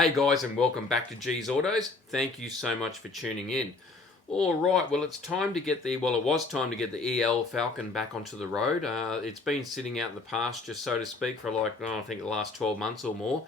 Hey guys, and welcome back to G's Autos. Thank you so much for tuning in. All right, well, it was time to get the EL Falcon back onto the road. It's been sitting out in the pasture, so to speak, for I think the last 12 months or more.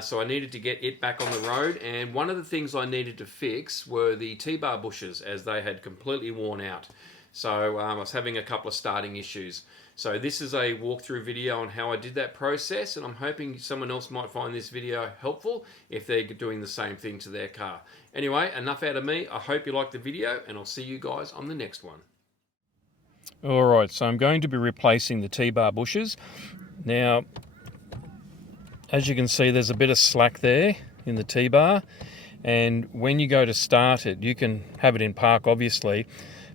So I needed to get it back on the road, and one of the things I needed to fix were the T-bar bushes, as they had completely worn out. So I was having a couple of starting issues. So this is a walkthrough video on how I did that process, and I'm hoping someone else might find this video helpful if they're doing the same thing to their car. Anyway, enough out of me. I hope you liked the video, and I'll see you guys on the next one. Alright, so I'm going to be replacing the T-bar bushes. Now, as you can see, there's a bit of slack there in the T-bar, and when you go to start it, you can have it in park obviously,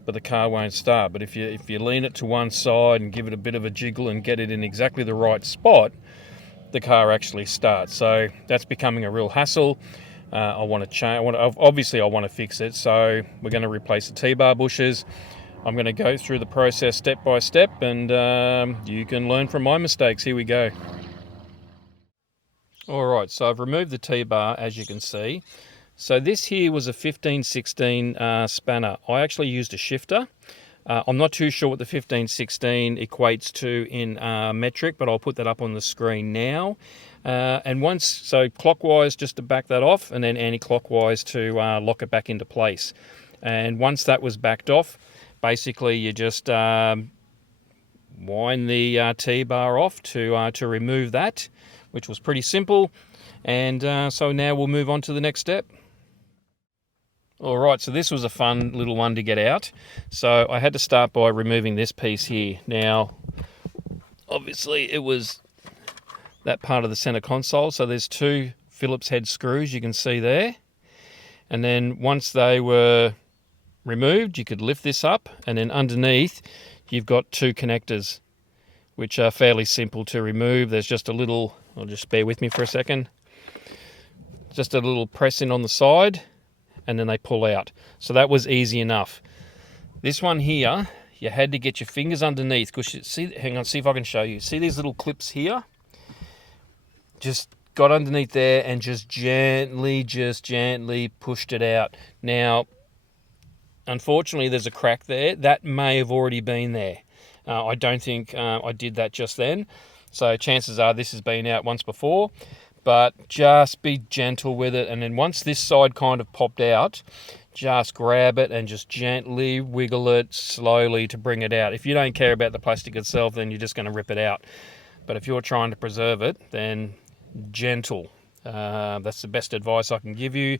but the car won't start. But if you lean it to one side and give it a bit of a jiggle and get it in exactly the right spot, the car actually starts. So that's becoming a real hassle. I want to change. Obviously I want to fix it. So we're going to replace the T-bar bushes. I'm going to go through the process step by step, and you can learn from my mistakes. Here we go. All right, so I've removed the T-bar, as you can see. So this here was a 1516 spanner. I actually used a shifter. I'm not too sure what the 1516 equates to in metric, but I'll put that up on the screen now. So clockwise just to back that off, and then anti-clockwise to lock it back into place. And once that was backed off, basically you just wind the T-bar off to remove that, which was pretty simple. And so now we'll move on to the next step. All right, so this was a fun little one to get out. So I had to start by removing this piece here. Now, obviously it was that part of the center console. So there's two Phillips head screws you can see there. And then once they were removed, you could lift this up, and then underneath you've got two connectors, which are fairly simple to remove. There's just a little, I'll just bear with me for a second, just a little press in on the side, and then they pull out. So that was easy enough. This one here, you had to get your fingers underneath, because hang on, see if I can show you. See these little clips here? Just got underneath there and just gently pushed it out. Now, unfortunately, there's a crack there. That may have already been there. I don't think I did that just then. So chances are this has been out once before. But just be gentle with it, and then once this side kind of popped out, just grab it and just gently wiggle it slowly to bring it out. If you don't care about the plastic itself, then you're just going to rip it out. But if you're trying to preserve it, then gentle. That's the best advice I can give you.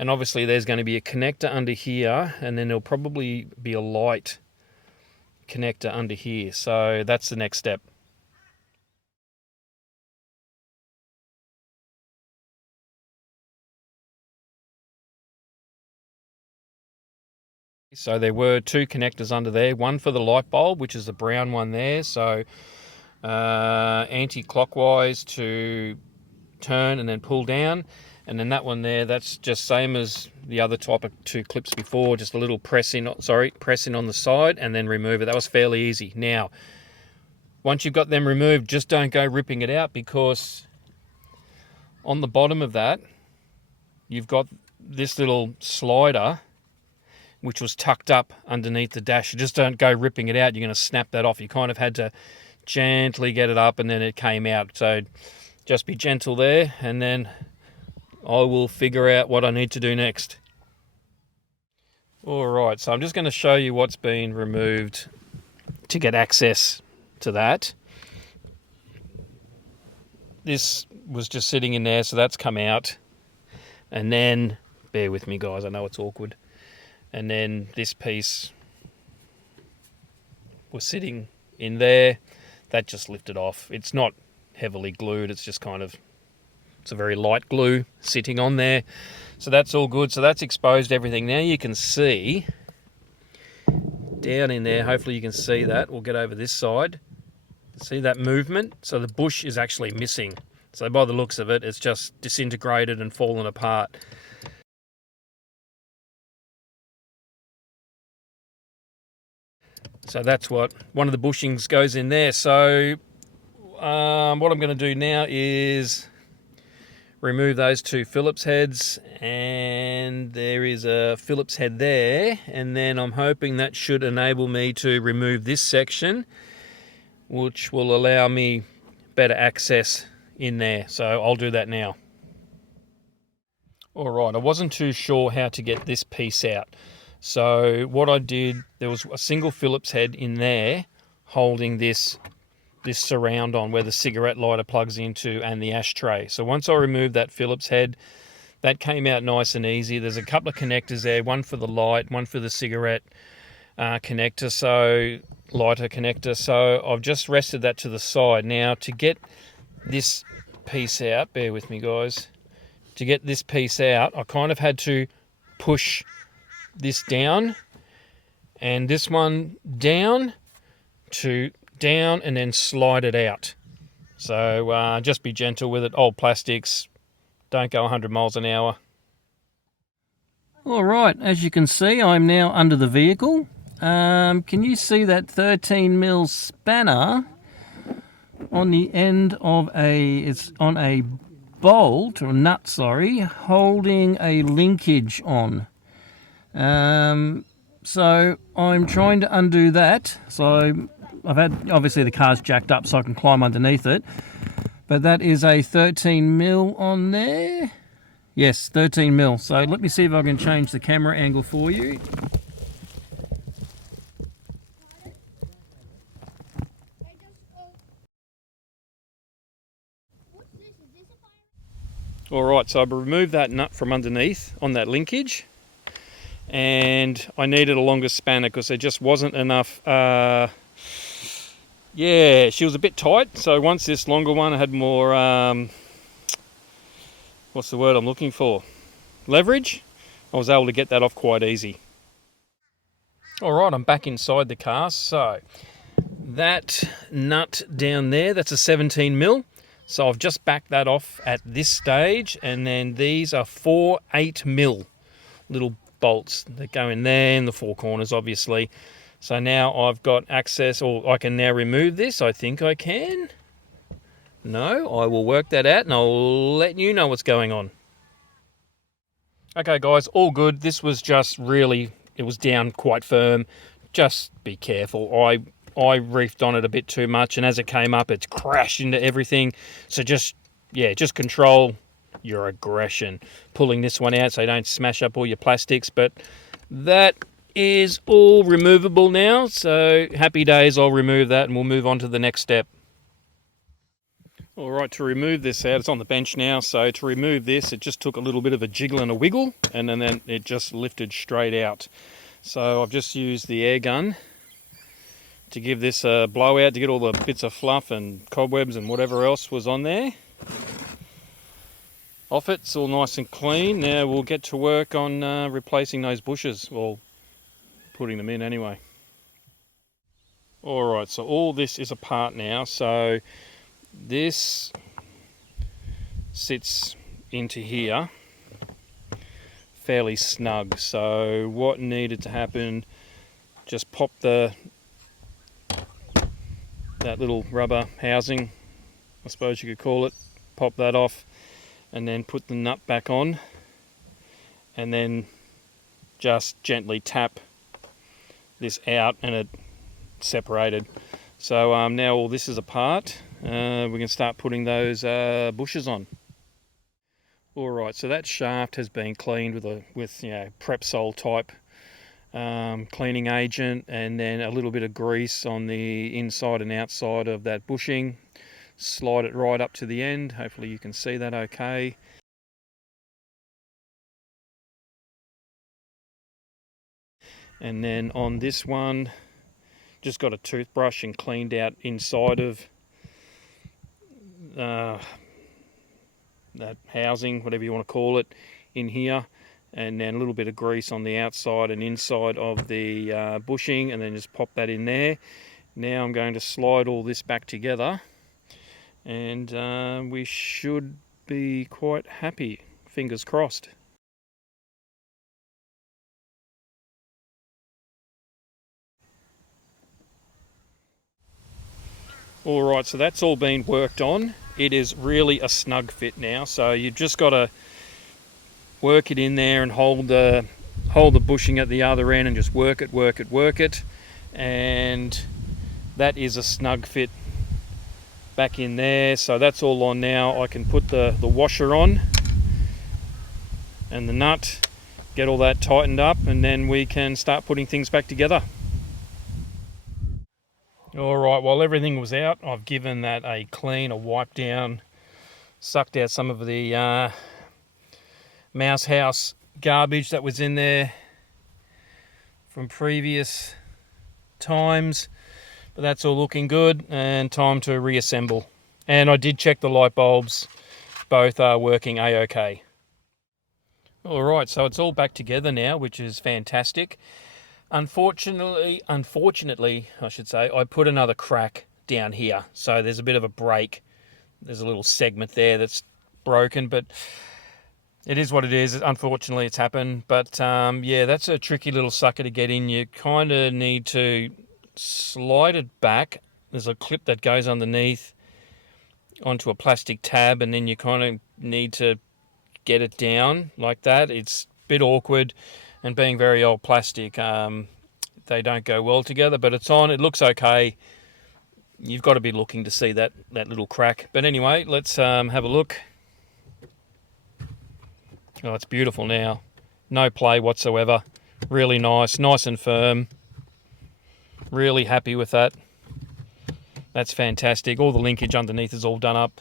And obviously there's going to be a connector under here, and then there'll probably be a light connector under here. So that's the next step. So there were two connectors under there, one for the light bulb, which is the brown one there, so anti-clockwise to turn and then pull down, and then that one there, that's just same as the other type of two clips before, just a little press in on the side and then remove it. That was fairly easy. Now, once you've got them removed, just don't go ripping it out, because on the bottom of that, you've got this little slider which was tucked up underneath the dash. You just don't go ripping it out. You're going to snap that off. You kind of had to gently get it up, and then it came out. So just be gentle there, and then I will figure out what I need to do next. All right, so I'm just going to show you what's been removed to get access to that. This was just sitting in there, so that's come out. And then, bear with me guys, I know it's awkward. And then this piece was sitting in there. That just lifted off. It's not heavily glued. It's just it's a very light glue sitting on there. So that's all good. So that's exposed everything. Now you can see down in there, hopefully you can see that. We'll get over this side. See that movement? So the bush is actually missing. So by the looks of it, it's just disintegrated and fallen apart. So that's what one of the bushings goes in there. So what I'm going to do now is remove those two Phillips heads, and there is a Phillips head there, and then I'm hoping that should enable me to remove this section, which will allow me better access in there. So I'll do that now. Alright, I wasn't too sure how to get this piece out. So what I did, there was a single Phillips head in there holding this surround on where the cigarette lighter plugs into and the ashtray. So once I removed that Phillips head, that came out nice and easy. There's a couple of connectors there, one for the light, one for the cigarette connector, lighter connector. So I've just rested that to the side. Now to get this piece out, bear with me guys, to get this piece out, I kind of had to push this down and this one down to down and then slide it out. So just be gentle with it. Old plastics, don't go 100 miles an hour. All right, as you can see, I'm now under the vehicle. Can you see that 13mm spanner on the end of it's on a bolt, or nut, sorry, holding a linkage on. So I'm trying to undo that. So I've had, obviously the car's jacked up so I can climb underneath it, but that is a 13mm on there. Yes, 13mm. So let me see if I can change the camera angle for you. Alright, so I've removed that nut from underneath on that linkage, and I needed a longer spanner because there just wasn't enough, yeah, she was a bit tight, so once this longer one had more, what's the word I'm looking for? Leverage, I was able to get that off quite easy. Alright, I'm back inside the car, so that nut down there, that's a 17mm. So I've just backed that off at this stage, and then these are 4 8mm little bolts that go in there in the four corners, obviously. So now I've got access, or I can now remove this. I think I can. No, I will work that out and I'll let you know what's going on. Okay guys, all good. This was just really, it was down quite firm. Just be careful. I reefed on it a bit too much, and as it came up, it crashed into everything. So just control your aggression. Pulling this one out so you don't smash up all your plastics, but that is all removable now. So happy days, I'll remove that and we'll move on to the next step. All right, to remove this out, it's on the bench now. So to remove this, it just took a little bit of a jiggle and a wiggle, and then it just lifted straight out. So I've just used the air gun to give this a blowout to get all the bits of fluff and cobwebs and whatever else was on there off it. It's all nice and clean. Now we'll get to work on replacing those bushes, or putting them in anyway. Alright, so all this is apart now. So this sits into here fairly snug. So what needed to happen, just pop that little rubber housing, I suppose you could call it, pop that off, and then put the nut back on, and then just gently tap this out and it separated. So now all this is apart, we can start putting those bushes on. Alright, so that shaft has been cleaned with Prepsol type cleaning agent, and then a little bit of grease on the inside and outside of that bushing. Slide it right up to the end. Hopefully you can see that okay. And then on this one, just got a toothbrush and cleaned out inside of that housing, whatever you want to call it, in here. And then a little bit of grease on the outside and inside of the bushing, and then just pop that in there. Now I'm going to slide all this back together, and we should be quite happy, fingers crossed. Alright, so that's all been worked on, it is really a snug fit now. So you've just got to work it in there and hold the bushing at the other end and just work it, and that is a snug fit back in there. So that's all on now. I can put the washer on and the nut, get all that tightened up, and then we can start putting things back together. Alright, while everything was out, I've given that a clean, a wipe down, sucked out some of the mouse house garbage that was in there from previous times. But that's all looking good, and time to reassemble. And I did check the light bulbs, both are working a-okay. Alright, so it's all back together now, which is fantastic. Unfortunately, I should say, I put another crack down here. So there's a bit of a break. There's a little segment there that's broken, but it is what it is. Unfortunately, it's happened. But yeah, that's a tricky little sucker to get in. You kind of need to slide it back. There's a clip that goes underneath onto a plastic tab, and then you kind of need to get it down like that. It's a bit awkward, and being very old plastic, they don't go well together, but it's on. It looks okay. You've got to be looking to see that little crack. But anyway, let's have a look. Oh, it's beautiful now. No play whatsoever. Really nice and firm. Really happy with that. That's fantastic. All the linkage underneath is all done up.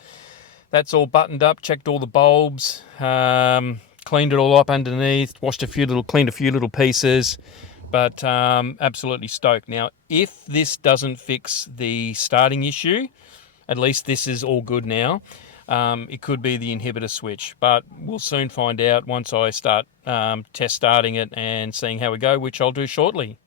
That's all buttoned up. Checked all the bulbs. Cleaned it all up underneath. Cleaned a few little pieces. But absolutely stoked. Now, if this doesn't fix the starting issue, at least this is all good now. It could be the inhibitor switch, but we'll soon find out once I start test starting it and seeing how we go, which I'll do shortly.